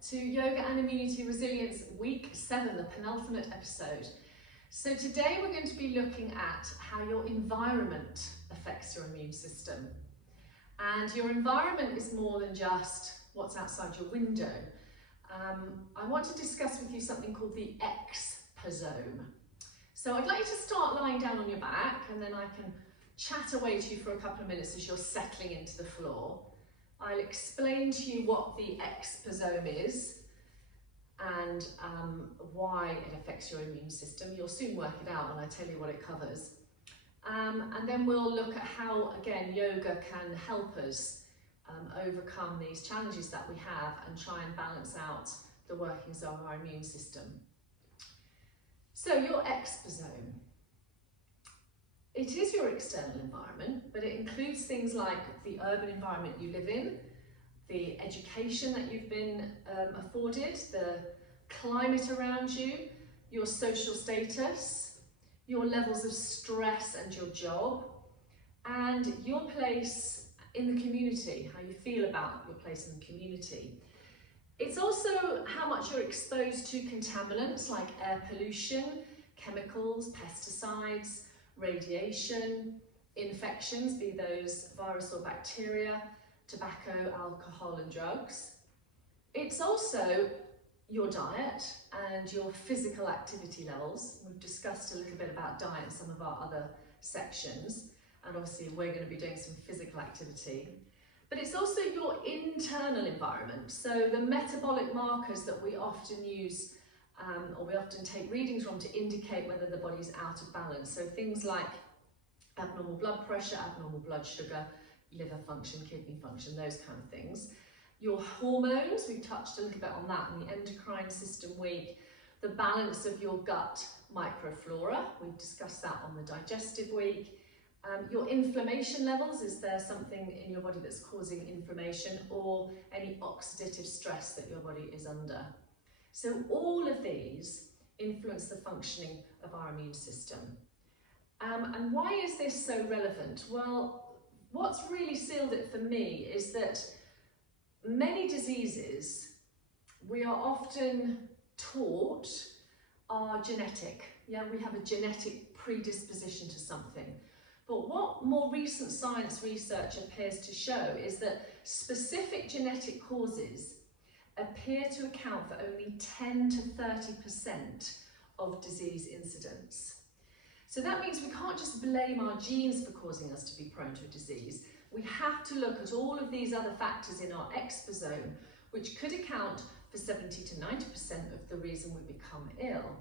to Yoga and Immunity Resilience Week 7, the penultimate episode. So today we're going to be looking at how your environment affects your immune system. And your environment is more than just what's outside your window. I want to discuss with you something called the EXPOSOME. So I'd like you to start lying down on your back, and then I can chat away to you for a couple of minutes as you're settling into the floor. I'll explain to you what the EXPOSOME is and why it affects your immune system. You'll soon work it out when I tell you what it covers. And then we'll look at how, again, yoga can help us overcome these challenges that we have and try and balance out the workings of our immune system. So your EXPOSOME. It is your external environment, but it includes things like the urban environment you live in, the education that you've been afforded, the climate around you, your social status, your levels of stress and your job, and your place in the community, how you feel about your place in the community. It's also how much you're exposed to contaminants like air pollution, chemicals, pesticides, radiation, infections, be those virus or bacteria, tobacco, alcohol and drugs. It's also your diet and your physical activity levels. We've discussed a little bit about diet in some of our other sections, and obviously we're going to be doing some physical activity. But it's also your internal environment, so the metabolic markers that we often use or we often take readings from to indicate whether the body's out of balance. So things like abnormal blood pressure, abnormal blood sugar, liver function, kidney function, those kind of things. Your hormones, we touched a little bit on that in the endocrine system week. The balance of your gut microflora, we've discussed that on the digestive week. Your inflammation levels, is there something in your body that's causing inflammation or any oxidative stress that your body is under? So all of these influence the functioning of our immune system. And why is this so relevant? Well, what's really sealed it for me is that many diseases we are often taught are genetic. Yeah, we have a genetic predisposition to something. But what more recent science research appears to show is that specific genetic causes appear to account for only 10 to 30% of disease incidence. So that means we can't just blame our genes for causing us to be prone to a disease. We have to look at all of these other factors in our EXPOSOME, which could account for 70 to 90% of the reason we become ill.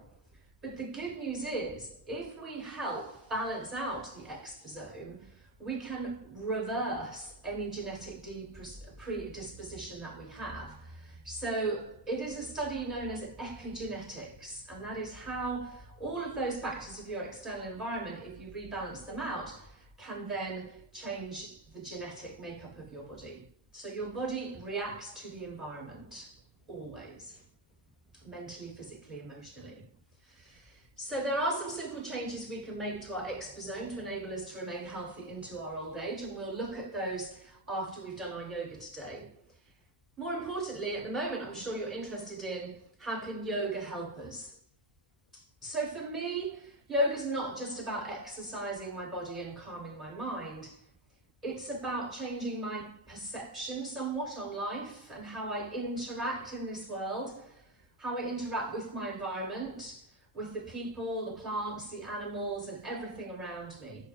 But the good news is, if we help balance out the EXPOSOME, we can reverse any genetic predisposition that we have. So it is a study known as epigenetics, and that is how all of those factors of your external environment, if you rebalance them out, can then change the genetic makeup of your body. So your body reacts to the environment, always, mentally, physically, emotionally. So there are some simple changes we can make to our EXPOSOME to enable us to remain healthy into our old age, and we'll look at those after we've done our yoga today. More importantly, at the moment, I'm sure you're interested in how can yoga help us. So for me, yoga's not just about exercising my body and calming my mind. It's about changing my perception somewhat on life and how I interact in this world, how I interact with my environment, with the people, the plants, the animals, and everything around me.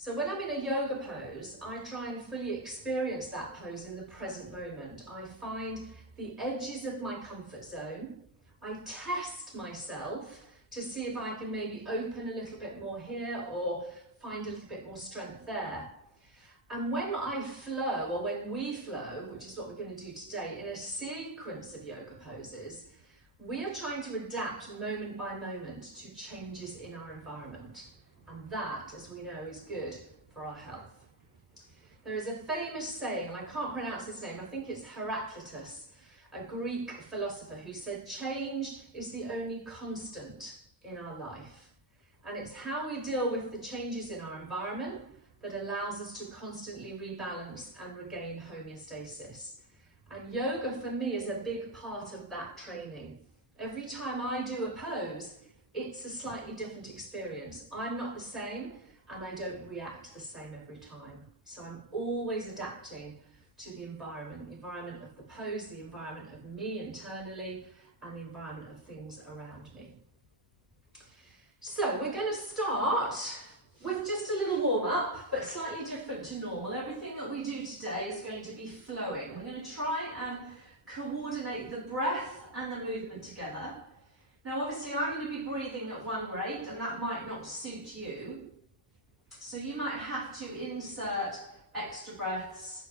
So when I'm in a yoga pose, I try and fully experience that pose in the present moment. I find the edges of my comfort zone. I test myself to see if I can maybe open a little bit more here or find a little bit more strength there. And when I flow, or when we flow, which is what we're going to do today, in a sequence of yoga poses, we are trying to adapt moment by moment to changes in our environment. And that, as we know, is good for our health. There is a famous saying, and I can't pronounce his name, I think it's Heraclitus, a Greek philosopher, who said, change is the only constant in our life. And it's how we deal with the changes in our environment that allows us to constantly rebalance and regain homeostasis. And yoga for me is a big part of that training. Every time I do a pose, it's a slightly different experience. I'm not the same and I don't react the same every time. So I'm always adapting to the environment of the pose, the environment of me internally, and the environment of things around me. So we're going to start with just a little warm-up, but slightly different to normal. Everything that we do today is going to be flowing. We're going to try and coordinate the breath and the movement together. Now obviously I'm going to be breathing at one rate and that might not suit you. So you might have to insert extra breaths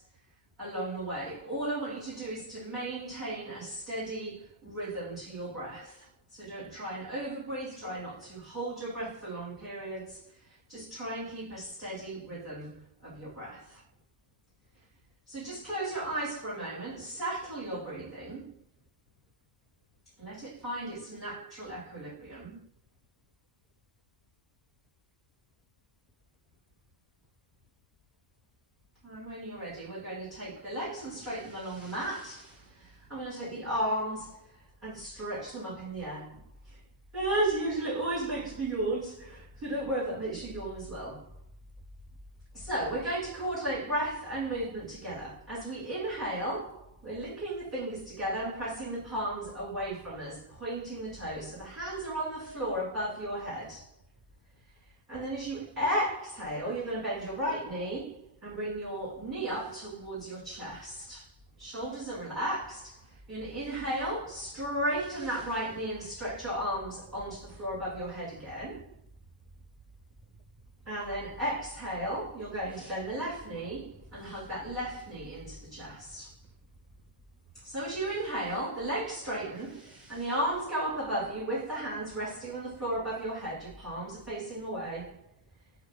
along the way. All I want you to do is to maintain a steady rhythm to your breath. So don't try and overbreathe, try not to hold your breath for long periods. Just try and keep a steady rhythm of your breath. So just close your eyes for a moment, settle your breathing, and let it find its natural equilibrium. And when you're ready, we're going to take the legs and straighten them along the mat. I'm going to take the arms and stretch them up in the air. And as usual, it always makes me yawn, so don't worry if that makes you yawn as well. So we're going to coordinate breath and movement together. As we inhale, we're linking the fingers together and pressing the palms away from us, pointing the toes. So the hands are on the floor above your head. And then as you exhale, you're going to bend your right knee and bring your knee up towards your chest. Shoulders are relaxed. You're going to inhale, straighten that right knee and stretch your arms onto the floor above your head again. And then exhale, you're going to bend the left knee and hug that left knee into the chest. So as you inhale, the legs straighten and the arms go up above you with the hands resting on the floor above your head. Your palms are facing away.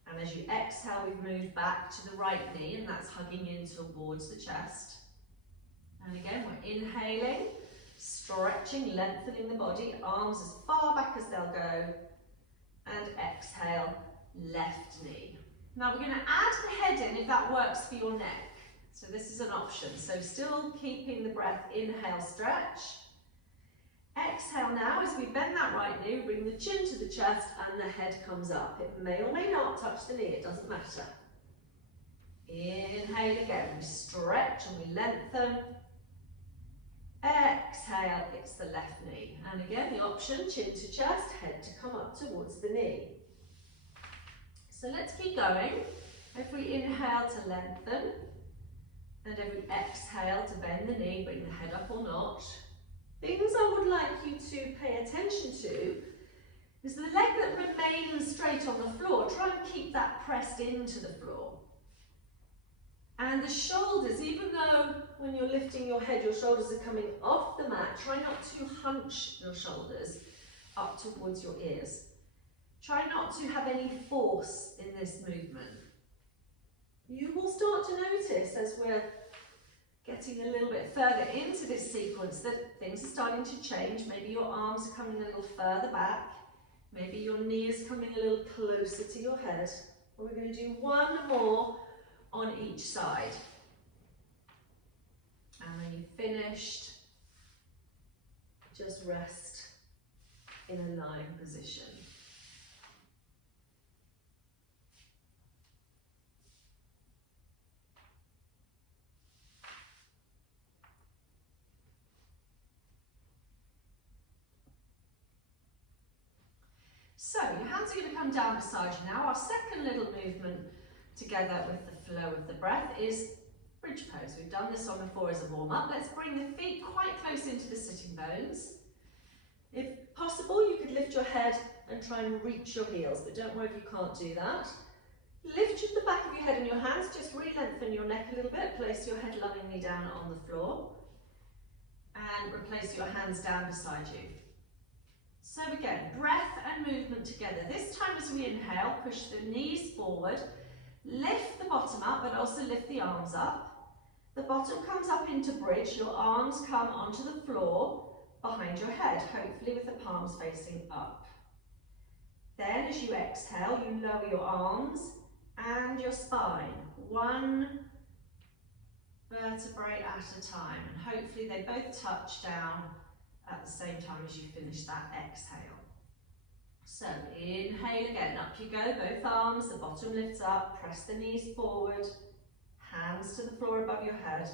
And as you exhale, we've moved back to the right knee and that's hugging in towards the chest. And again, we're inhaling, stretching, lengthening the body, arms as far back as they'll go. And exhale, left knee. Now we're going to add the head in if that works for your neck. So this is an option. So still keeping the breath, inhale, stretch. Exhale now as we bend that right knee, bring the chin to the chest and the head comes up. It may or may not touch the knee, it doesn't matter. Inhale again, we stretch and we lengthen. Exhale, it's the left knee. And again, the option, chin to chest, head to come up towards the knee. So let's keep going. If we inhale to lengthen, and if we exhale to bend the knee, bring the head up or not. Things I would like you to pay attention to is the leg that remains straight on the floor. Try and keep that pressed into the floor. And the shoulders, even though when you're lifting your head, your shoulders are coming off the mat, try not to hunch your shoulders up towards your ears. Try not to have any force in this movement. You will start to notice as we're getting a little bit further into this sequence that things are starting to change. Maybe your arms are coming a little further back. Maybe your knee is coming a little closer to your head. We're going to do one more on each side. And when you've finished, just rest in a lying position. So your hands are going to come down beside you now. Our second little movement together with the flow of the breath is bridge pose. We've done this one before as a warm-up. Let's bring the feet quite close into the sitting bones. If possible, you could lift your head and try and reach your heels, but don't worry if you can't do that. Lift the back of your head in your hands, just re-lengthen your neck a little bit, place your head lovingly down on the floor, and replace your hands down beside you. So again, breath and movement together. This time as we inhale, push the knees forward, lift the bottom up, but also lift the arms up. The bottom comes up into bridge, your arms come onto the floor behind your head, hopefully with the palms facing up. Then as you exhale, you lower your arms and your spine, one vertebrae at a time, and hopefully they both touch down at the same time as you finish that exhale. So inhale again, up you go, both arms, the bottom lifts up, press the knees forward, hands to the floor above your head.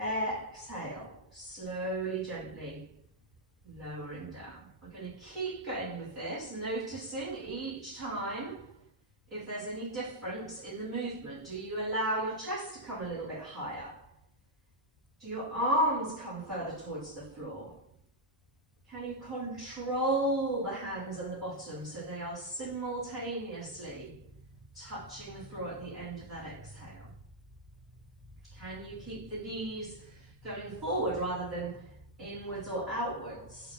Exhale, slowly, gently lowering down. We're going to keep going with this, noticing each time if there's any difference in the movement. Do you allow your chest to come a little bit higher? Do your arms come further towards the floor? Can you control the hands and the bottom so they are simultaneously touching the floor at the end of that exhale? Can you keep the knees going forward rather than inwards or outwards?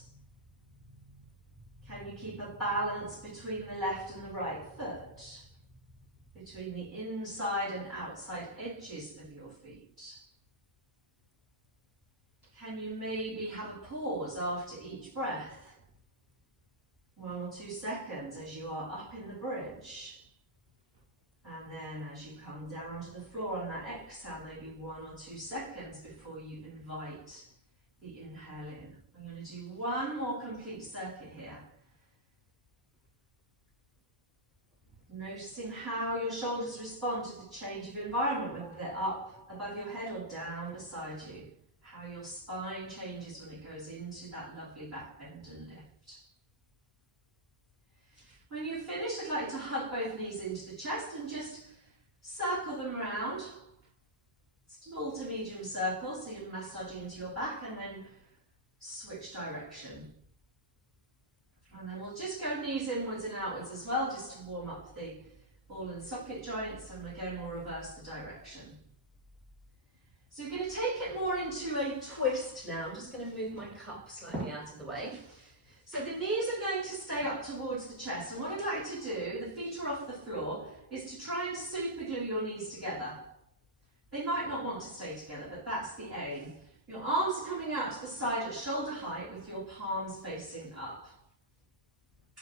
Can you keep a balance between the left and the right foot? Between the inside and outside edges of your feet? Can you maybe have a pause after each breath? 1 or 2 seconds as you are up in the bridge. And then as you come down to the floor on that exhale, maybe 1 or 2 seconds before you invite the inhale in. I'm going to do one more complete circuit here. Noticing how your shoulders respond to the change of environment, whether they're up above your head or down beside you. How your spine changes when it goes into that lovely back bend and lift. When you've finished, I'd like to hug both knees into the chest and just circle them around. Small to medium circles, so you're massaging into your back, and then switch direction. And then we'll just go knees inwards and outwards as well, just to warm up the ball and socket joints, and again we'll reverse the direction. So you're going to take it more into a twist now. I'm just going to move my cup slightly out of the way. So the knees are going to stay up towards the chest, and what I'd like to do, the feet are off the floor, is to try and super glue your knees together. They might not want to stay together, but that's the aim. Your arms are coming out to the side at shoulder height with your palms facing up.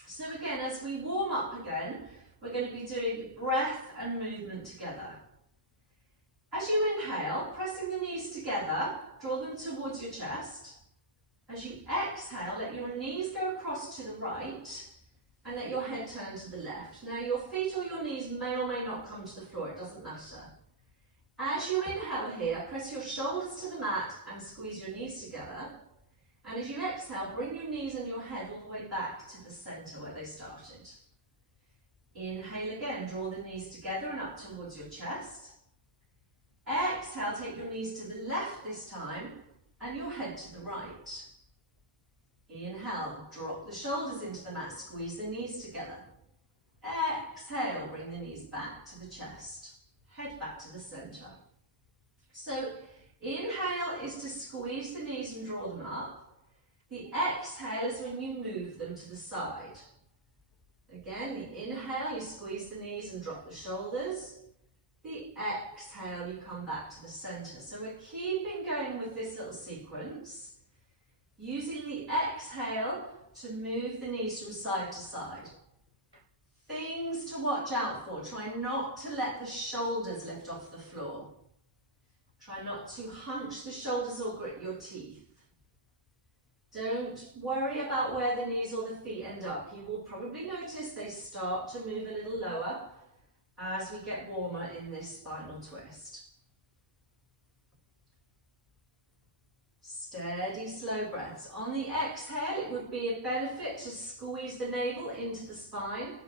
So again, as we warm up again, we're going to be doing breath and movement together. As you inhale, pressing the knees together, draw them towards your chest. As you exhale, let your knees go across to the right and let your head turn to the left. Now your feet or your knees may or may not come to the floor, it doesn't matter. As you inhale here, press your shoulders to the mat and squeeze your knees together. And as you exhale, bring your knees and your head all the way back to the centre where they started. Inhale again, draw the knees together and up towards your chest. Exhale, take your knees to the left this time and your head to the right. Inhale, drop the shoulders into the mat, squeeze the knees together. Exhale, bring the knees back to the chest, head back to the centre. So inhale is to squeeze the knees and draw them up. The exhale is when you move them to the side. Again, the inhale, you squeeze the knees and drop the shoulders. The exhale, you come back to the centre. So we're keeping going with this little sequence, using the exhale to move the knees from side to side. Things to watch out for. Try not to let the shoulders lift off the floor. Try not to hunch the shoulders or grit your teeth. Don't worry about where the knees or the feet end up. You will probably notice they start to move a little lower as we get warmer in this spinal twist. Steady, slow breaths. On the exhale, it would be a benefit to squeeze the navel into the spine.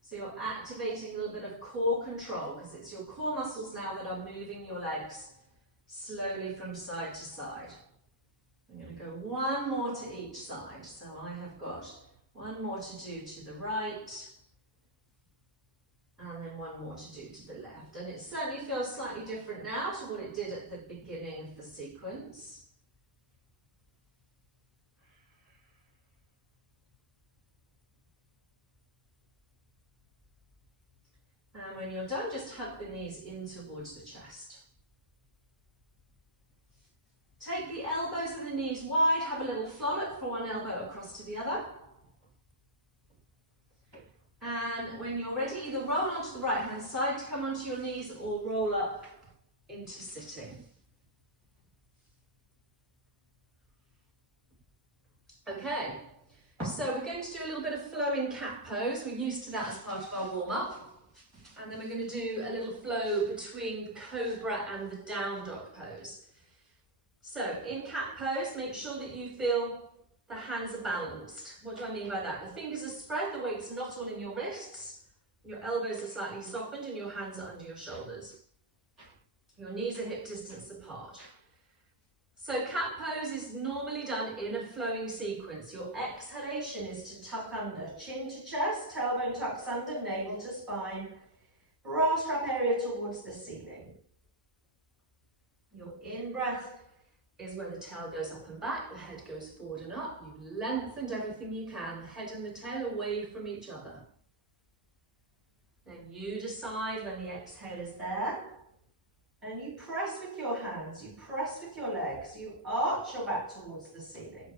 So you're activating a little bit of core control, because it's your core muscles now that are moving your legs slowly from side to side. I'm going to go one more to each side. So I have got one more to do to the right, and then one more to do to the left. And it certainly feels slightly different now to what it did at the beginning of the sequence. And when you're done, just hug the knees in towards the chest. Take the elbows and the knees wide, have a little frolic from one elbow across to the other. And when you're ready, either roll onto the right hand side to come onto your knees or roll up into sitting. Okay, so we're going to do a little bit of flowing cat pose. We're used to that as part of our warm-up. And then we're going to do a little flow between the cobra and the down dog pose. So in cat pose, make sure that you feel the hands are balanced. What do I mean by that? The fingers are spread, the weight's not all in your wrists. Your elbows are slightly softened and your hands are under your shoulders. Your knees are hip distance apart. So cat pose is normally done in a flowing sequence. Your exhalation is to tuck under, chin to chest, tailbone tucks under, navel to spine, bra strap area towards the ceiling. Your in-breath is when the tail goes up and back, the head goes forward and up. You've lengthened everything you can, the head and the tail away from each other. Then you decide when the exhale is there, and you press with your hands, you press with your legs, you arch your back towards the ceiling.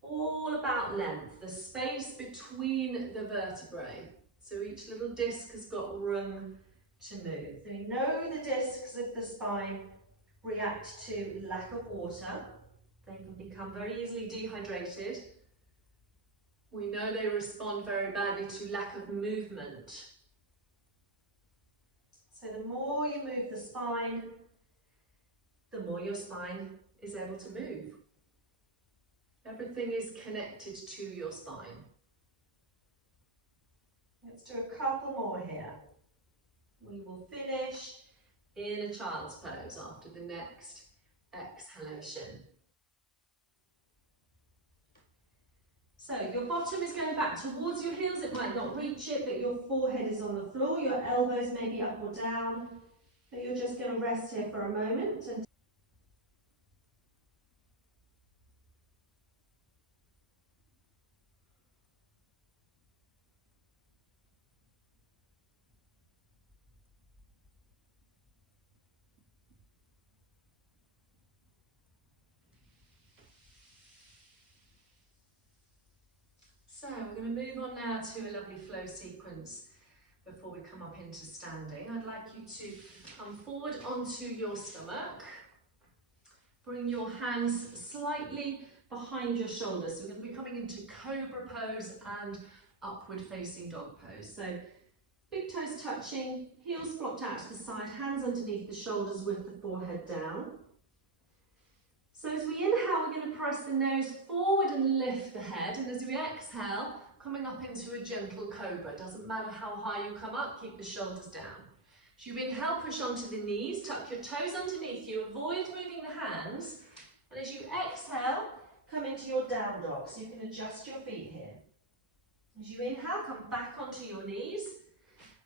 All about length, the space between the vertebrae. So each little disc has got room to move. We know the discs of the spine react to lack of water. They can become very easily dehydrated. We know they respond very badly to lack of movement. So the more you move the spine, the more your spine is able to move. Everything is connected to your spine. Let's do a couple more here. We will finish in a child's pose after the next exhalation. So your bottom is going back towards your heels. It might not reach it, but your forehead is on the floor. Your elbows may be up or down, but you're just going to rest here for a moment. And so we're going to move on now to a lovely flow sequence before we come up into standing. I'd like you to come forward onto your stomach. Bring your hands slightly behind your shoulders. So we're going to be coming into cobra pose and upward facing dog pose. So big toes touching, heels flopped out to the side, hands underneath the shoulders with the forehead down. So as we inhale, we're going to press the nose forward and lift the head, and as we exhale, coming up into a gentle cobra. Doesn't matter how high you come up, keep the shoulders down. As you inhale, push onto the knees, tuck your toes underneath you, avoid moving the hands, and as you exhale, come into your down dog, so you can adjust your feet here. As you inhale, come back onto your knees,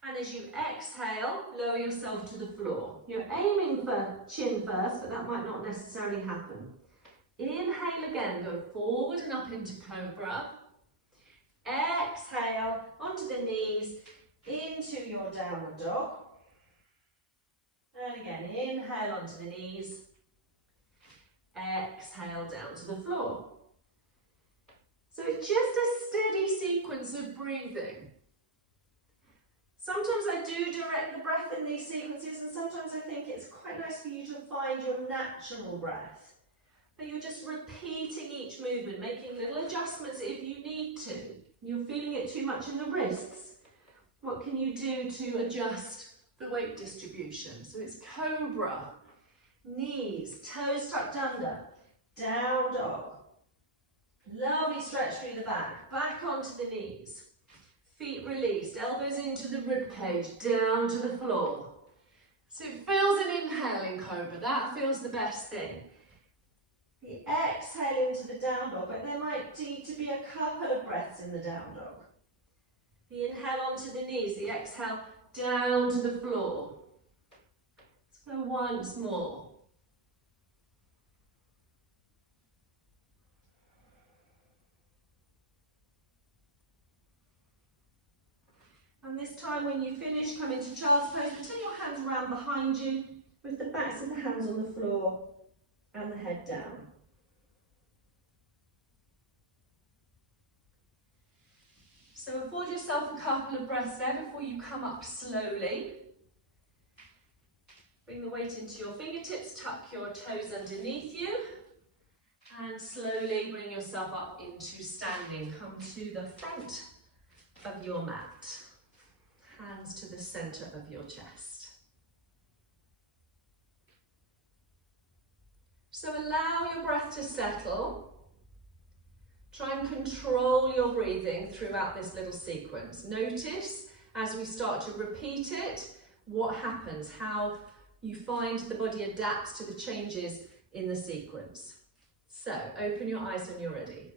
and as you exhale, lower yourself to the floor. You're aiming for chin first, but that might not necessarily happen. Inhale again, go forward and up into cobra. Exhale, onto the knees, into your downward dog. And again, inhale onto the knees. Exhale down to the floor. So it's just a steady sequence of breathing. Sometimes I do direct the breath in these sequences, and sometimes I think it's quite nice for you to find your natural breath. But you're just repeating each movement, making little adjustments if you need to. You're feeling it too much in the wrists. What can you do to adjust the weight distribution? So it's cobra, knees, toes tucked under, down dog. Lovely stretch through the back, back onto the knees. Feet released, elbows into the rib cage, down to the floor. So it feels an inhale in cobra, that feels the best thing. The exhale into the down dog, but there might need to be a couple of breaths in the down dog. The inhale onto the knees, the exhale down to the floor. Let's go once more. And this time when you finish, come into child's pose, and turn your hands around behind you with the backs of the hands on the floor and the head down. So afford yourself a couple of breaths there before you come up slowly. Bring the weight into your fingertips, tuck your toes underneath you, and slowly bring yourself up into standing. Come to the front of your mat. Hands to the center of your chest. So allow your breath to settle. Try and control your breathing throughout this little sequence. Notice as we start to repeat it, what happens, how you find the body adapts to the changes in the sequence. So open your eyes when you're ready.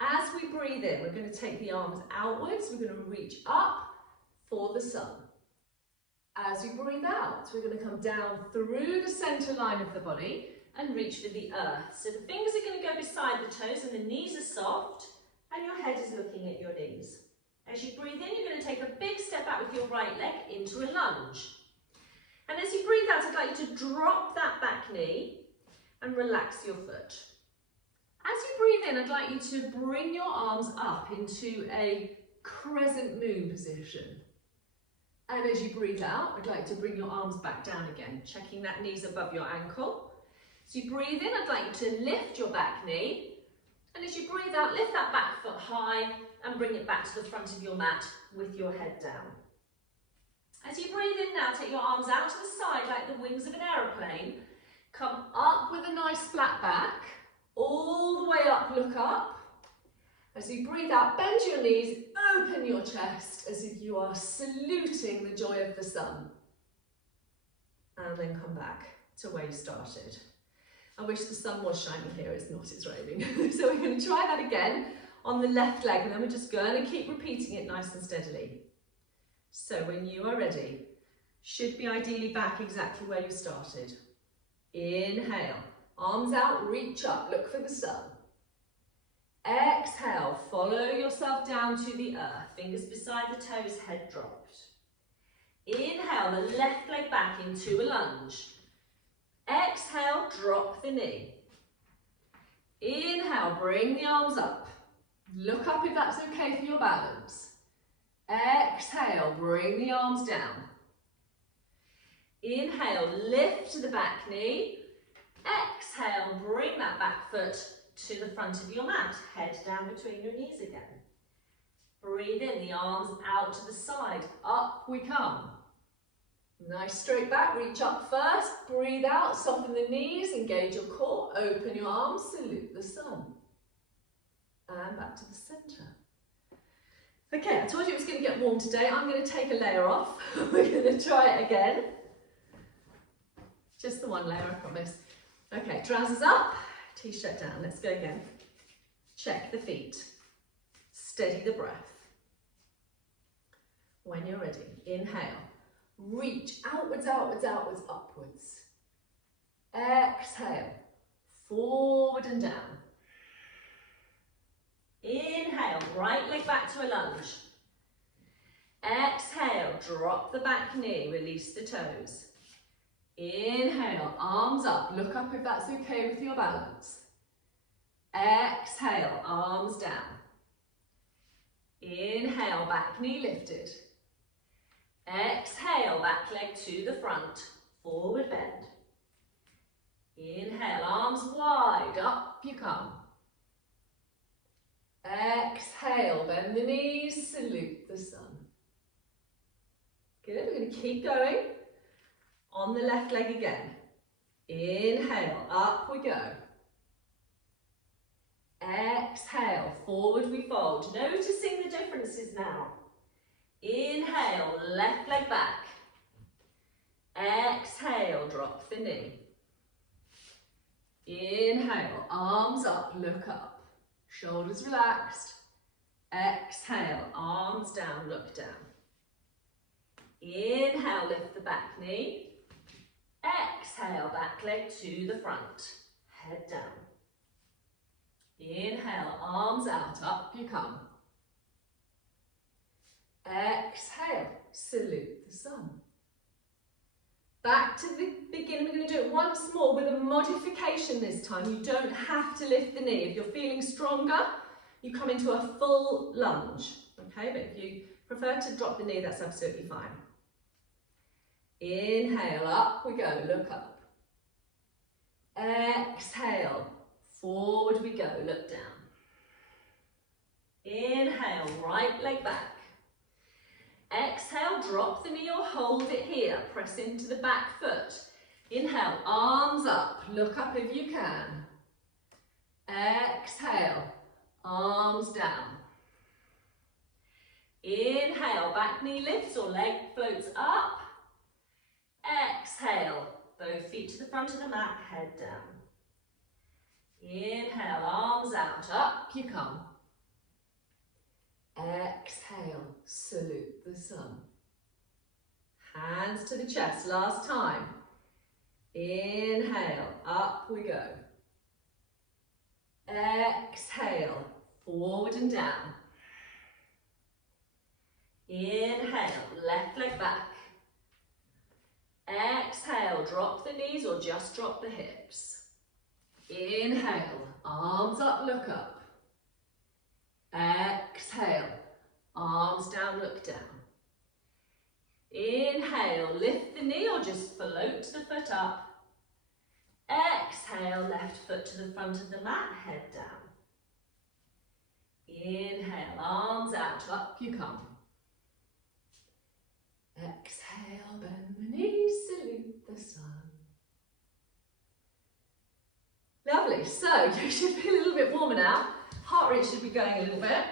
As we breathe in, we're going to take the arms outwards. We're going to reach up for the sun. As we breathe out, we're going to come down through the center line of the body and reach for the earth. So the fingers are going to go beside the toes and the knees are soft and your head is looking at your knees. As you breathe in, you're going to take a big step out with your right leg into a lunge. And as you breathe out, I'd like you to drop that back knee and relax your foot. As you breathe in, I'd like you to bring your arms up into a crescent moon position. And as you breathe out, I'd like you to bring your arms back down again, checking that knee's above your ankle. As you breathe in, I'd like you to lift your back knee. And as you breathe out, lift that back foot high and bring it back to the front of your mat with your head down. As you breathe in now, take your arms out to the side like the wings of an aeroplane. Come up with a nice flat back, all the way up, look up. As you breathe out, bend your knees, open your chest as if you are saluting the joy of the sun. And then come back to where you started. I wish the sun was shining here, it's not, it's raining. So we're going to try that again on the left leg, and then we're just going to keep repeating it nice and steadily. So when you are ready, should be ideally back exactly where you started. Inhale, arms out, reach up, look for the sun. Exhale, follow yourself down to the earth, fingers beside the toes, head dropped. Inhale, the left leg back into a lunge. Exhale, drop the knee. Inhale, bring the arms up. Look up if that's okay for your balance. Exhale, bring the arms down. Inhale, lift the back knee. Exhale, bring that back foot to the front of your mat. Head down between your knees again. Breathe in, the arms out to the side. Up we come. Nice straight back, reach up first. Breathe out, soften the knees, engage your core, open your arms, salute the sun. And back to the center. Okay, I told you it was going to get warm today. I'm going to take a layer off. We're going to try it again. Just the one layer, I promise. Okay, trousers up, t-shirt down. Let's go again. Check the feet. Steady the breath. When you're ready, inhale. Reach outwards, outwards, outwards, upwards. Exhale. Forward and down. Inhale, right leg back to a lunge. Exhale, drop the back knee, release the toes. Inhale, arms up, look up if that's okay with your balance. Exhale, arms down. Inhale, back knee lifted. Exhale, back leg to the front, forward bend. Inhale, arms wide, up you come. Exhale, bend the knees, salute the sun. Good, we're going to keep going. On the left leg again. Inhale, up we go. Exhale, forward we fold. Noticing the differences now. Inhale, left leg back. Exhale, drop the knee. Inhale, arms up, look up. Shoulders relaxed. Exhale, arms down, look down. Inhale, lift the back knee. Exhale, back leg to the front. Head down. Inhale, arms out, up you come. Exhale, salute the sun. Back to the beginning, we're going to do it once more with a modification this time. You don't have to lift the knee. If you're feeling stronger, you come into a full lunge, okay? But if you prefer to drop the knee, that's absolutely fine. Inhale, up we go, look up. Exhale, forward we go, look down. Inhale, right leg back. Exhale, drop the knee or hold it here. Press into the back foot. Inhale, arms up, look up if you can. Exhale, arms down. Inhale, back knee lifts or leg floats up. Exhale, both feet to the front of the mat, head down. Inhale, arms out, up you come. Exhale, salute the sun. Hands to the chest, last time. Inhale, up we go. Exhale, forward and down. Inhale, left leg back. Exhale, drop the knees or just drop the hips. Inhale, arms up, look up. Exhale, arms down, look down. Inhale, lift the knee or just float the foot up. Exhale, left foot to the front of the mat, head down. Inhale, arms out, up you come. Exhale, bend the knees, salute the sun. Lovely, so you should feel a little bit warmer now. Heart rate should be going a little bit.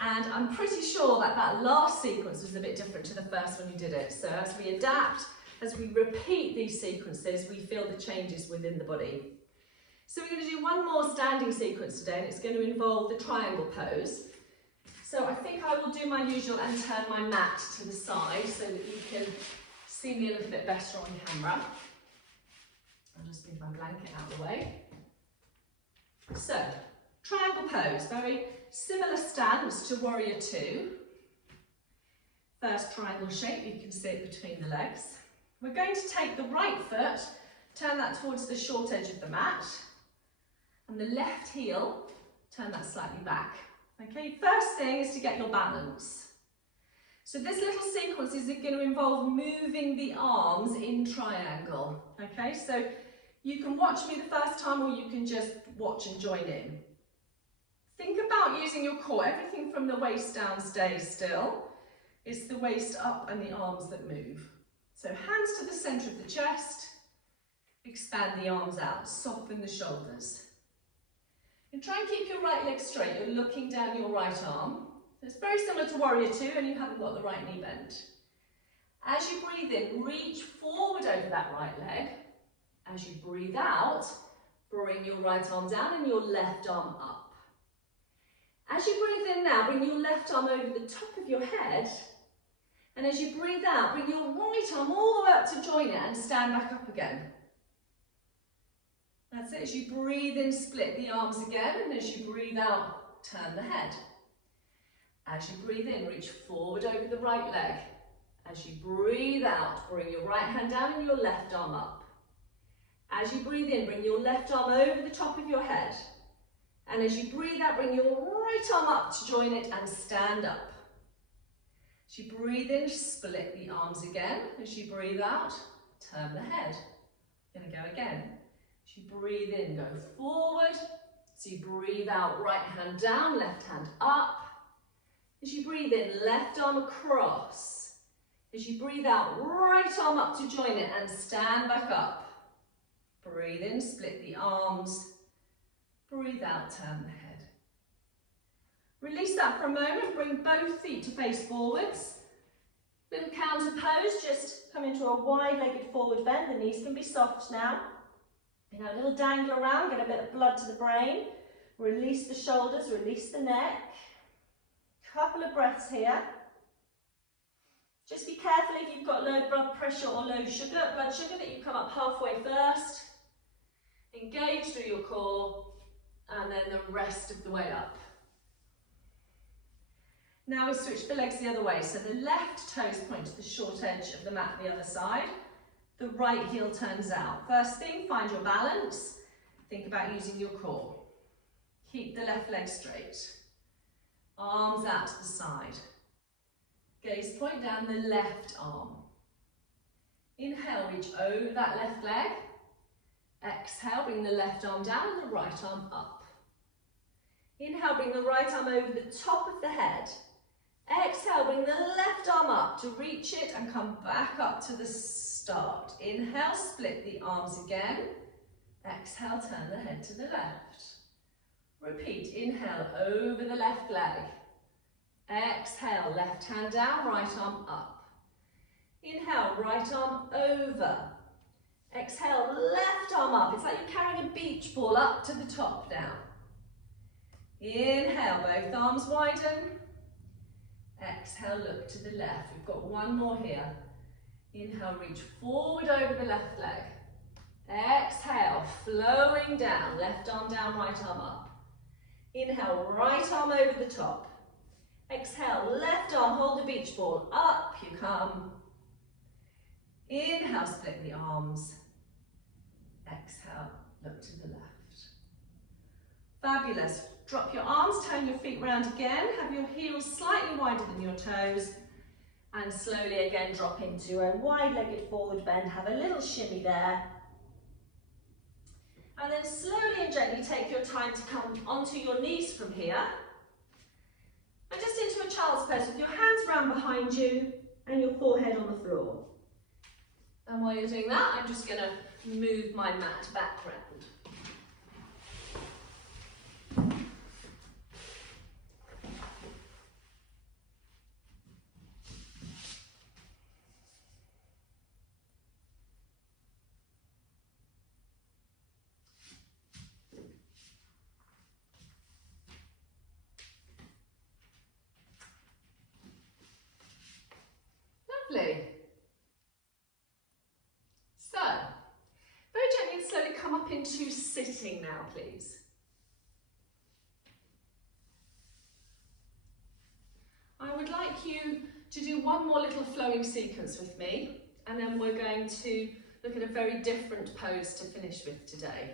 And I'm pretty sure that that last sequence was a bit different to the first when you did it. So as we adapt, as we repeat these sequences, we feel the changes within the body. So we're going to do one more standing sequence today, and it's going to involve the triangle pose. So I think I will do my usual and turn my mat to the side so that you can see me a little bit better on camera. I'll just move my blanket out of the way. So, triangle pose, very similar stance to warrior two. First triangle shape, you can see it between the legs. We're going to take the right foot, turn that towards the short edge of the mat, and the left heel, turn that slightly back. Okay, first thing is to get your balance. So this little sequence is going to involve moving the arms in triangle. Okay, so you can watch me the first time or you can just watch and join in. Think about using your core. Everything from the waist down stays still. It's the waist up and the arms that move. So hands to the centre of the chest. Expand the arms out. Soften the shoulders. And try and keep your right leg straight. You're looking down your right arm. It's very similar to warrior two, and you haven't got the right knee bent. As you breathe in, reach forward over that right leg. As you breathe out, bring your right arm down and your left arm up. As you breathe in now, bring your left arm over the top of your head. And as you breathe out, bring your right arm all the way up to join it and stand back up again. That's it. As you breathe in, split the arms again. And as you breathe out, turn the head. As you breathe in, reach forward over the right leg. As you breathe out, bring your right hand down and your left arm up. As you breathe in, bring your left arm over the top of your head. And as you breathe out, bring your right arm up to join it and stand up. As you breathe in, split the arms again. As you breathe out, turn the head. Going to go again. As you breathe in, go forward. As you breathe out, right hand down, left hand up. As you breathe in, left arm across. As you breathe out, right arm up to join it and stand back up. Breathe in, split the arms. Breathe out, turn the head. Release that for a moment, bring both feet to face forwards. Little counter pose, just come into a wide-legged forward bend. The knees can be soft now. You know, a little dangle around, get a bit of blood to the brain. Release the shoulders, release the neck. Couple of breaths here. Just be careful if you've got low blood pressure or low blood sugar, that you come up halfway first. Engage through your core, and then the rest of the way up. Now we switch the legs the other way. So the left toes point to the short edge of the mat the other side. The right heel turns out. First thing, find your balance. Think about using your core. Keep the left leg straight. Arms out to the side. Gaze point down the left arm. Inhale, reach over that left leg. Exhale, bring the left arm down and the right arm up. Inhale, bring the right arm over the top of the head. Exhale, bring the left arm up to reach it and come back up to the start. Inhale, split the arms again. Exhale, turn the head to the left. Repeat, inhale, over the left leg. Exhale, left hand down, right arm up. Inhale, right arm over. Exhale, left arm up. It's like you're carrying a beach ball up to the top now. Inhale, both arms widen. Exhale, look to the left. We've got one more here. Inhale, reach forward over the left leg. Exhale, flowing down. Left arm down, right arm up. Inhale, right arm over the top. Exhale, left arm, hold the beach ball. Up you come. Inhale, split the arms. Exhale, look to the left. Fabulous. Drop your arms, turn your feet round again. Have your heels slightly wider than your toes. And slowly again drop into a wide-legged forward bend. Have a little shimmy there. And then slowly and gently take your time to come onto your knees from here. And just into a child's pose with your hands round behind you and your forehead on the floor. And while you're doing that, I'm just going to move my mat back round. Lovely. So, very gently and slowly come up into sitting now, please. I would like you to do one more little flowing sequence with me, and then we're going to look at a very different pose to finish with today.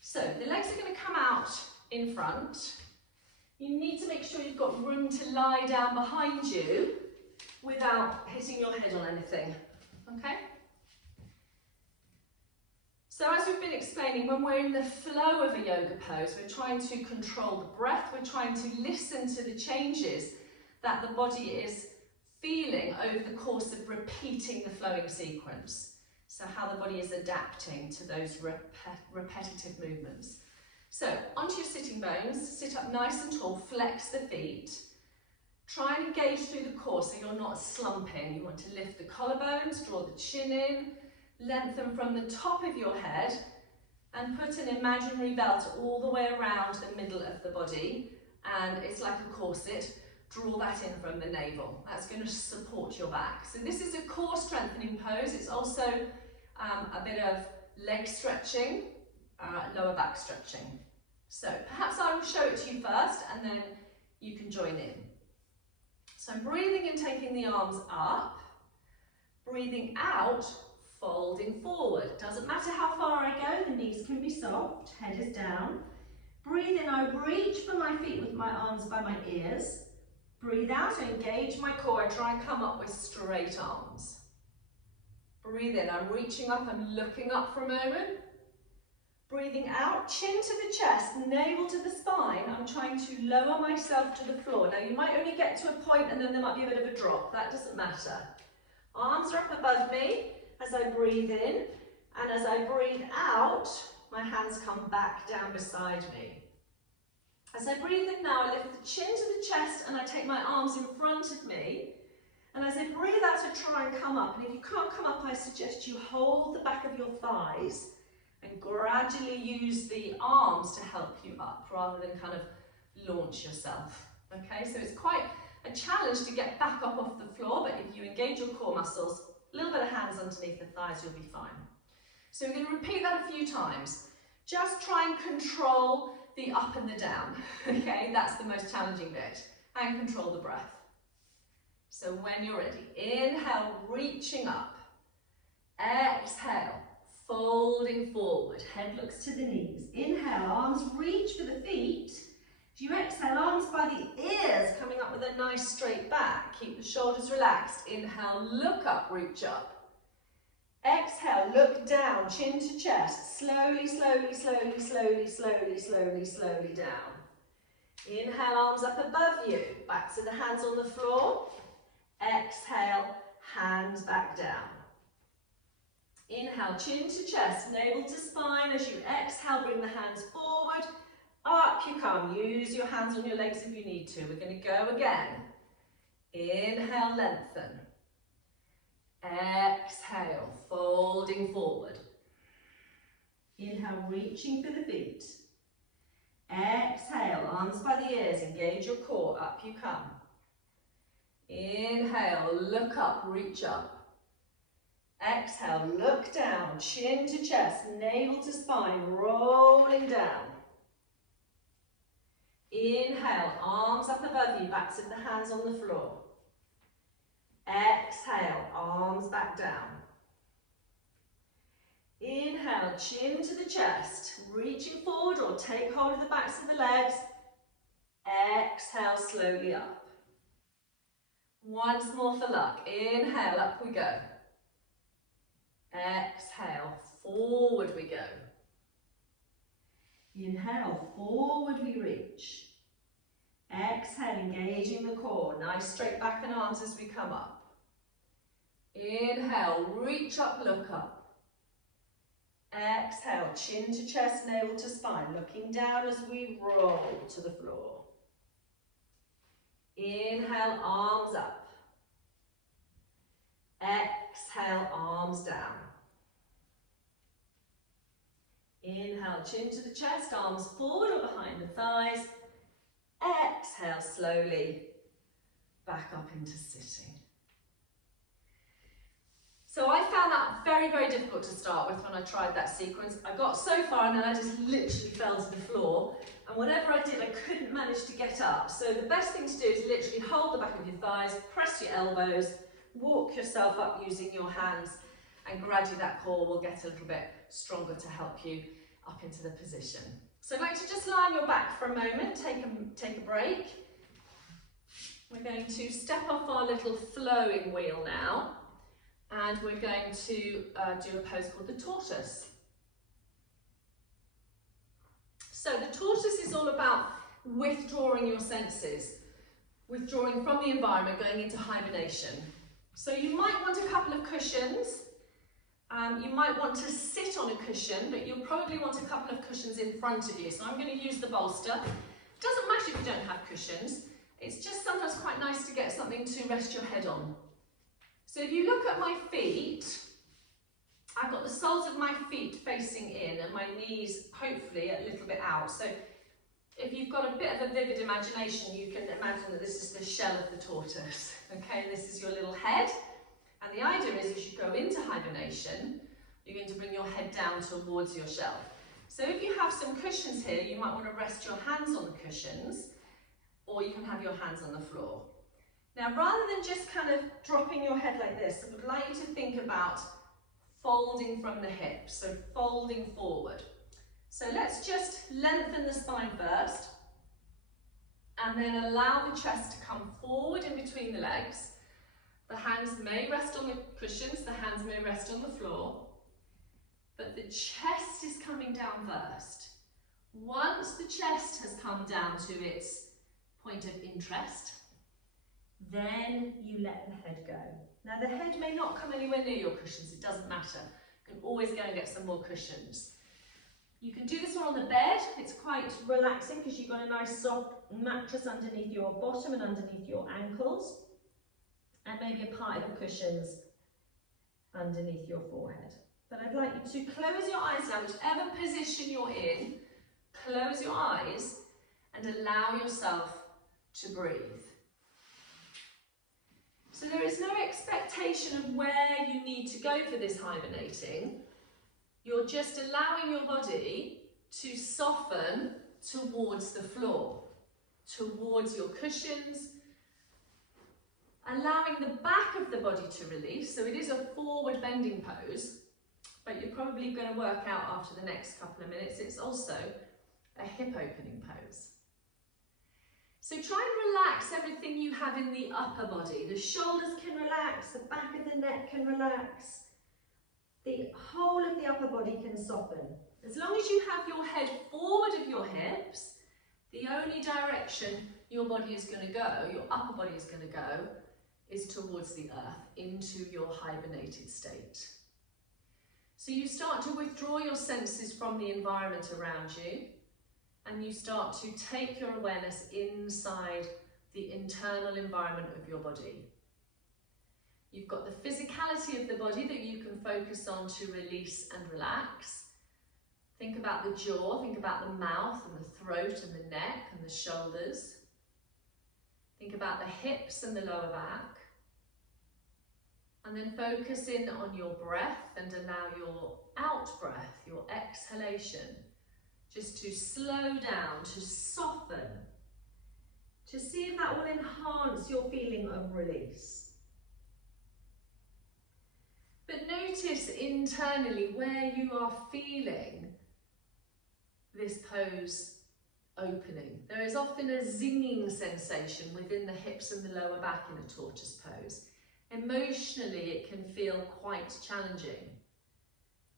So, the legs are going to come out in front. You need to make sure you've got room to lie down behind you without hitting your head on anything, okay? So as we've been explaining, when we're in the flow of a yoga pose, we're trying to control the breath, we're trying to listen to the changes that the body is feeling over the course of repeating the flowing sequence. So how the body is adapting to those repetitive movements. So onto your sitting bones, sit up nice and tall, flex the feet. Try and engage through the core so you're not slumping. You want to lift the collarbones, draw the chin in, lengthen from the top of your head and put an imaginary belt all the way around the middle of the body, and it's like a corset. Draw that in from the navel. That's going to support your back. So this is a core strengthening pose. It's also a bit of leg stretching, lower back stretching. So perhaps I will show it to you first and then you can join in. So I'm breathing and taking the arms up, breathing out, folding forward. Doesn't matter how far I go, the knees can be soft, head is down. Breathe in, I reach for my feet with my arms by my ears. Breathe out, engage my core, I try and come up with straight arms. Breathe in, I'm reaching up, I'm looking up for a moment. Breathing out, chin to the chest, navel to the spine. I'm trying to lower myself to the floor. Now you might only get to a point and then there might be a bit of a drop. That doesn't matter. Arms are up above me as I breathe in, and as I breathe out, my hands come back down beside me. As I breathe in now, I lift the chin to the chest and I take my arms in front of me. And as I breathe out, I try and come up. And if you can't come up, I suggest you hold the back of your thighs and gradually use the arms to help you up rather than kind of launch yourself. Okay, so it's quite a challenge to get back up off the floor, but if you engage your core muscles, a little bit of hands underneath the thighs, you'll be fine. So we're going to repeat that a few times. Just try and control the up and the down, okay? That's the most challenging bit. And control the breath. So when you're ready, inhale, reaching up. Exhale, folding forward, head looks to the knees. Inhale, arms reach for the feet. As you exhale, arms by the ears, coming up with a nice straight back. Keep the shoulders relaxed. Inhale, look up, reach up. Exhale, look down, chin to chest. Slowly, slowly, slowly, slowly, slowly, slowly, slowly down. Inhale, arms up above you. Back to the hands on the floor. Exhale, hands back down. Inhale, chin to chest, navel to spine. As you exhale, bring the hands forward. Up you come. Use your hands on your legs if you need to. We're going to go again. Inhale, lengthen. Exhale, folding forward. Inhale, reaching for the feet. Exhale, arms by the ears, engage your core. Up you come. Inhale, look up, reach up. Exhale, look down, chin to chest, navel to spine, rolling down. Inhale, arms up above you, back to the hands on the floor. Exhale, arms back down. Inhale, chin to the chest, reaching forward or take hold of the backs of the legs. Exhale, slowly up. Once more for luck. Inhale, up we go. Exhale, forward we go. Inhale, forward we reach. Exhale, engaging the core. Nice straight back and arms as we come up. Inhale, reach up, look up. Exhale, chin to chest, navel to spine. Looking down as we roll to the floor. Inhale, arms up. Exhale, arms down. Inhale, chin to the chest, arms forward or behind the thighs. Exhale, slowly back up into sitting. So I found that very, very difficult to start with when I tried that sequence. I got so far and then I just literally fell to the floor. And whatever I did, I couldn't manage to get up. So the best thing to do is literally hold the back of your thighs, press your elbows, walk yourself up using your hands, and gradually that core will get a little bit stronger to help you up into the position. So I'd like to just lie on your back for a moment, take a break. We're going to step off our little flowing wheel now, and we're going to do a pose called the tortoise. So the tortoise is all about withdrawing your senses, withdrawing from the environment, going into hibernation. So you might want a couple of cushions. You might want to sit on a cushion, but you'll probably want a couple of cushions in front of you. So I'm going to use the bolster. It doesn't matter if you don't have cushions. It's just sometimes quite nice to get something to rest your head on. So if you look at my feet, I've got the soles of my feet facing in and my knees hopefully a little bit out. So if you've got a bit of a vivid imagination, you can imagine that this is the shell of the tortoise. Okay, and this is your little head. And the idea is as you go into hibernation, you're going to bring your head down towards your shell. So if you have some cushions here, you might want to rest your hands on the cushions, or you can have your hands on the floor. Now, rather than just kind of dropping your head like this, I would like you to think about folding from the hips, so folding forward. So let's just lengthen the spine first, and then allow the chest to come forward in between the legs. The hands may rest on the cushions, the hands may rest on the floor, but the chest is coming down first. Once the chest has come down to its point of interest, then you let the head go. Now the head may not come anywhere near your cushions, it doesn't matter. You can always go and get some more cushions. You can do this one on the bed. It's quite relaxing because you've got a nice soft mattress underneath your bottom and underneath your ankles, and maybe a pile of cushions underneath your forehead. But I'd like you to close your eyes now, whichever position you're in, close your eyes and allow yourself to breathe. So there is no expectation of where you need to go for this hibernating. You're just allowing your body to soften towards the floor, towards your cushions, allowing the back of the body to release. So it is a forward bending pose, but you're probably going to work out after the next couple of minutes. It's also a hip opening pose. So try and relax everything you have in the upper body. The shoulders can relax, the back of the neck can relax. the whole of the upper body can soften. As long as you have your head forward of your hips, the only direction your body is going to go, your upper body is going to go, is towards the earth, into your hibernated state. So you start to withdraw your senses from the environment around you, and you start to take your awareness inside the internal environment of your body. You've got the physicality of the body that you can focus on to release and relax. Think about the jaw, think about the mouth and the throat and the neck and the shoulders. Think about the hips and the lower back. And then focus in on your breath and allow your out breath, your exhalation, just to slow down, to soften, to see if that will enhance your feeling of release. But notice internally where you are feeling this pose opening. There is often a zinging sensation within the hips and the lower back in a tortoise pose. Emotionally, it can feel quite challenging.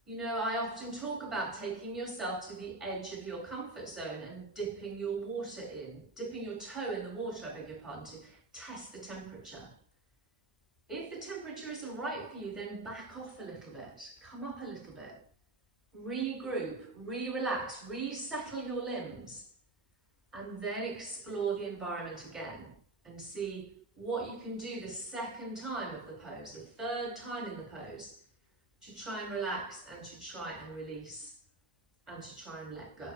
You know, I often talk about taking yourself to the edge of your comfort zone and dipping your water in, dipping your toe in the water, I beg your pardon, to test the temperature. If the temperature isn't right for you, then back off a little bit, come up a little bit, regroup, re-relax, resettle your limbs, and then explore the environment again and see what you can do the second time of the pose, the third time in the pose, to try and relax and to try and release and to try and let go.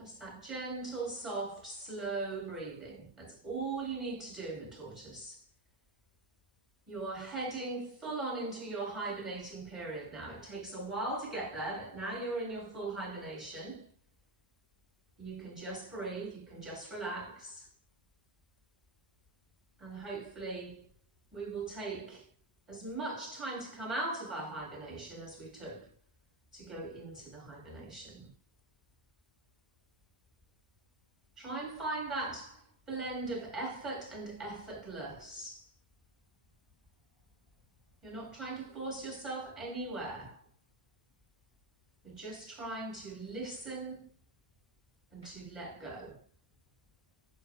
Just that gentle, soft, slow breathing. That's all you need to do in the tortoise. You're heading full on into your hibernating period now. It takes a while to get there, but now you're in your full hibernation. You can just breathe, you can just relax. And hopefully we will take as much time to come out of our hibernation as we took to go into the hibernation. Try and find that blend of effort and effortless. You're not trying to force yourself anywhere. You're just trying to listen and to let go,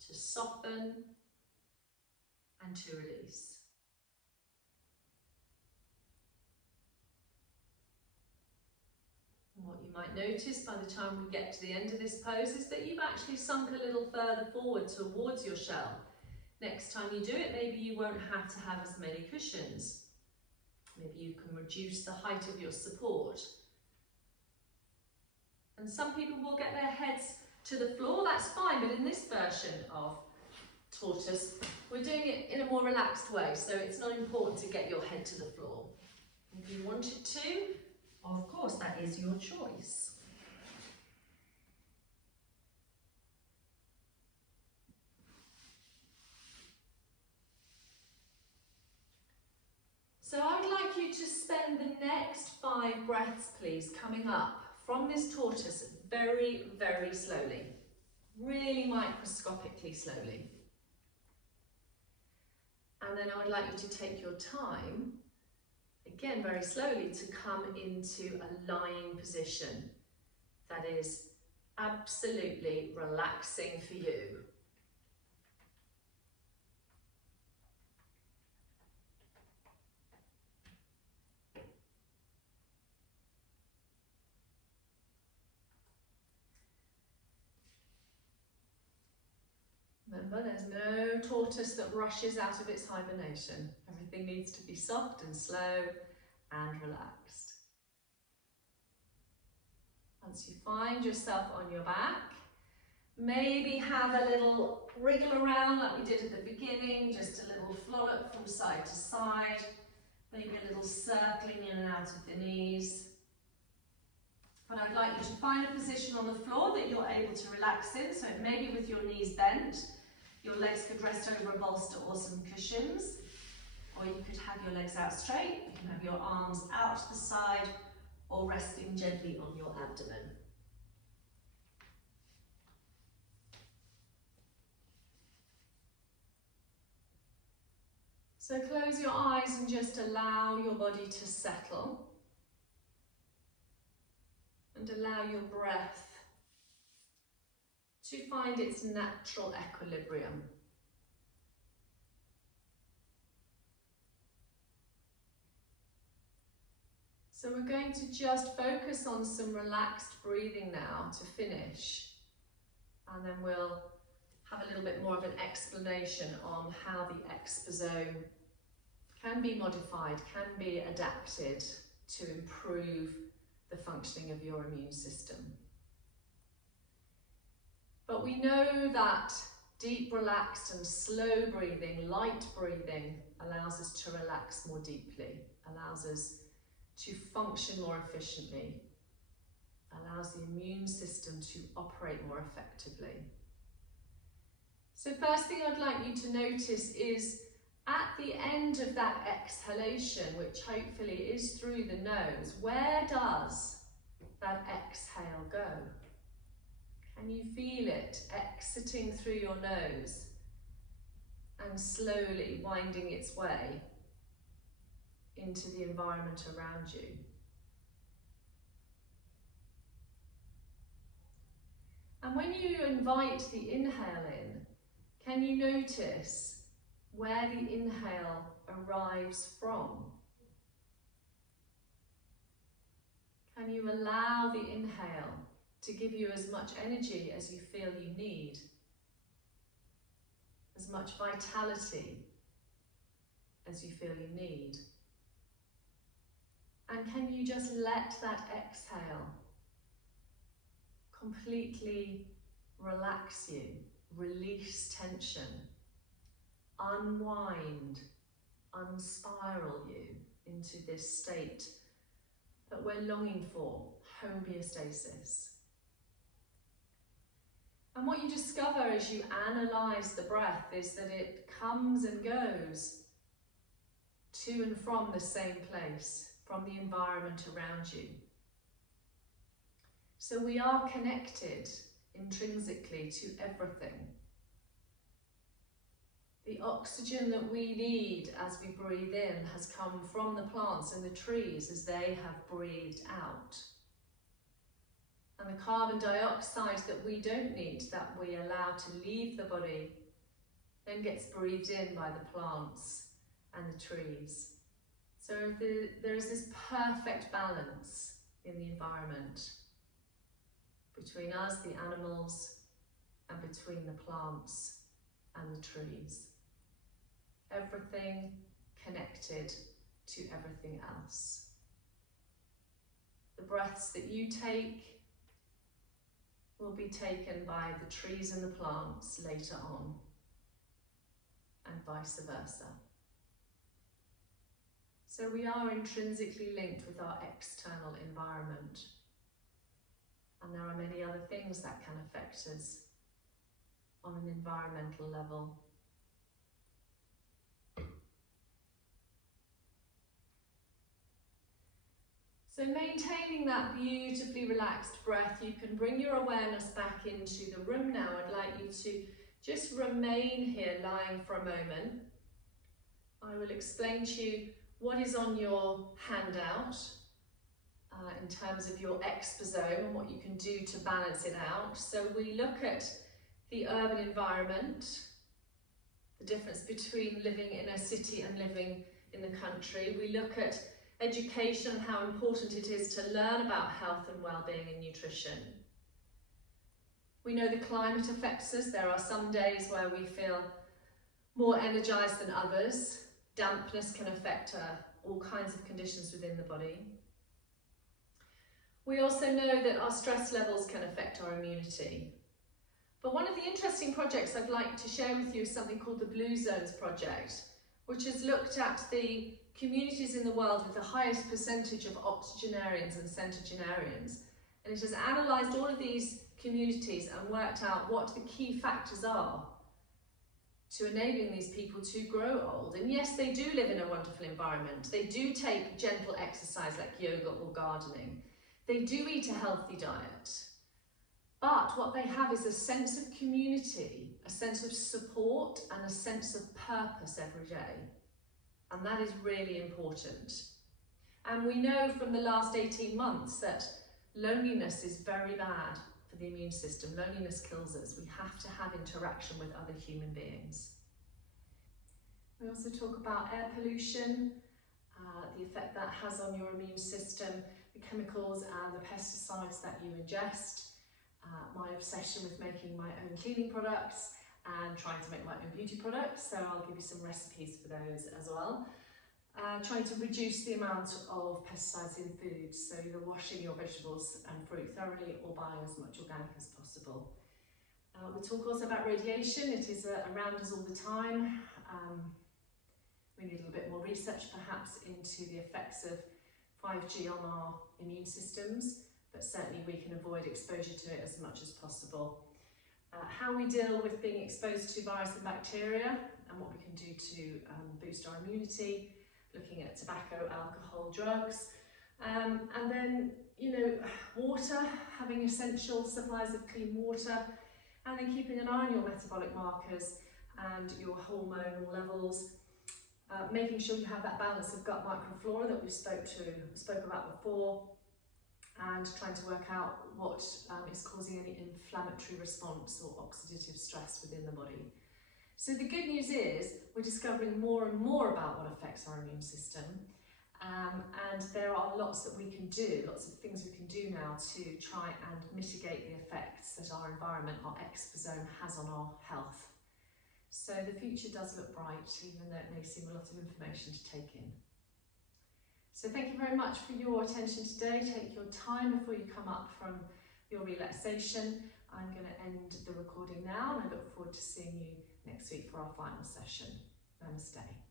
to soften and to release. And what you might notice by the time we get to the end of this pose is that you've actually sunk a little further forward towards your shell. Next time you do it, maybe you won't have to have as many cushions. Maybe you can reduce the height of your support. And some people will get their heads to the floor, that's fine, but in this version of tortoise, we're doing it in a more relaxed way, so it's not important to get your head to the floor. If you wanted to, of course, that is your choice. So I'd like you to spend the next 5 breaths, please, coming up from this tortoise very, very slowly, really microscopically slowly. And then I would like you to take your time, again very slowly, to come into a lying position that is absolutely relaxing for you. Remember, there's no tortoise that rushes out of its hibernation. Everything needs to be soft and slow and relaxed. Once you find yourself on your back, maybe have a little wriggle around like we did at the beginning, just a little flollop from side to side, maybe a little circling in and out of the knees. But I'd like you to find a position on the floor that you're able to relax in, so maybe with your knees bent, your legs could rest over a bolster or some cushions, or you could have your legs out straight, you can have your arms out to the side, or resting gently on your abdomen. So close your eyes and just allow your body to settle. And allow your breath to find its natural equilibrium. So we're going to just focus on some relaxed breathing now to finish. And then we'll have a little bit more of an explanation on how the EXPOSOME can be modified, can be adapted to improve the functioning of your immune system. But we know that deep, relaxed and slow breathing, light breathing, allows us to relax more deeply, allows us to function more efficiently, allows the immune system to operate more effectively. So first thing I'd like you to notice is at the end of that exhalation, which hopefully is through the nose, where does that exhale go? Can you feel it exiting through your nose and slowly winding its way into the environment around you? And when you invite the inhale in, can you notice where the inhale arrives from? Can you allow the inhale to give you as much energy as you feel you need, as much vitality as you feel you need? And can you just let that exhale completely relax you, release tension, unwind, unspiral you into this state that we're longing for, homeostasis. And what you discover as you analyse the breath is that it comes and goes to and from the same place, from the environment around you. So we are connected intrinsically to everything. The oxygen that we need as we breathe in has come from the plants and the trees as they have breathed out. And the carbon dioxide that we don't need, that we allow to leave the body, then gets breathed in by the plants and the trees. So there is this perfect balance in the environment between us, the animals, and between the plants and the trees. Everything connected to everything else. The breaths that you take will be taken by the trees and the plants later on, and vice versa. So we are intrinsically linked with our external environment. And there are many other things that can affect us on an environmental level. So maintaining that beautifully relaxed breath, you can bring your awareness back into the room now. I'd like you to just remain here lying for a moment. I will explain to you what is on your handout in terms of your EXPOSOME and what you can do to balance it out. So we look at the urban environment, the difference between living in a city and living in the country. We look at education and how important it is to learn about health and well-being and nutrition. We know the climate affects us. There are some days where we feel more energized than others. Dampness can affect all kinds of conditions within the body. We also know that our stress levels can affect our immunity. But one of the interesting projects I'd like to share with you is something called the Blue Zones Project, which has looked at the communities in the world with the highest percentage of octogenarians and centenarians. And it has analysed all of these communities and worked out what the key factors are to enabling these people to grow old. And yes, they do live in a wonderful environment. They do take gentle exercise like yoga or gardening. They do eat a healthy diet. But what they have is a sense of community, a sense of support and a sense of purpose every day. and that is really important. And we know from the last 18 months that loneliness is very bad for the immune system. Loneliness kills us. We have to have interaction with other human beings. We also talk about air pollution, the effect that has on your immune system, the chemicals and the pesticides that you ingest, my obsession with making my own cleaning products and trying to make my own beauty products, so I'll give you some recipes for those as well. Trying to reduce the amount of pesticides in foods, so either washing your vegetables and fruit thoroughly or buying as much organic as possible. We talk also about radiation. It is around us all the time. We need a little bit more research perhaps into the effects of 5G on our immune systems, but certainly we can avoid exposure to it as much as possible. How we deal with being exposed to virus and bacteria and what we can do to boost our immunity, looking at tobacco, alcohol, drugs, and then, you know, water, having essential supplies of clean water, and then keeping an eye on your metabolic markers and your hormonal levels, making sure you have that balance of gut microflora that we spoke about before, and trying to work out what is causing any inflammatory response or oxidative stress within the body. So the good news is we're discovering more and more about what affects our immune system, and there are lots that we can do, lots of things we can do now to try and mitigate the effects that our environment, our exposome, has on our health. So the future does look bright, even though it may seem a lot of information to take in. So thank you very much for your attention today. Take your time before you come up from your relaxation. I'm going to end the recording now, and I look forward to seeing you next week for our final session. Namaste.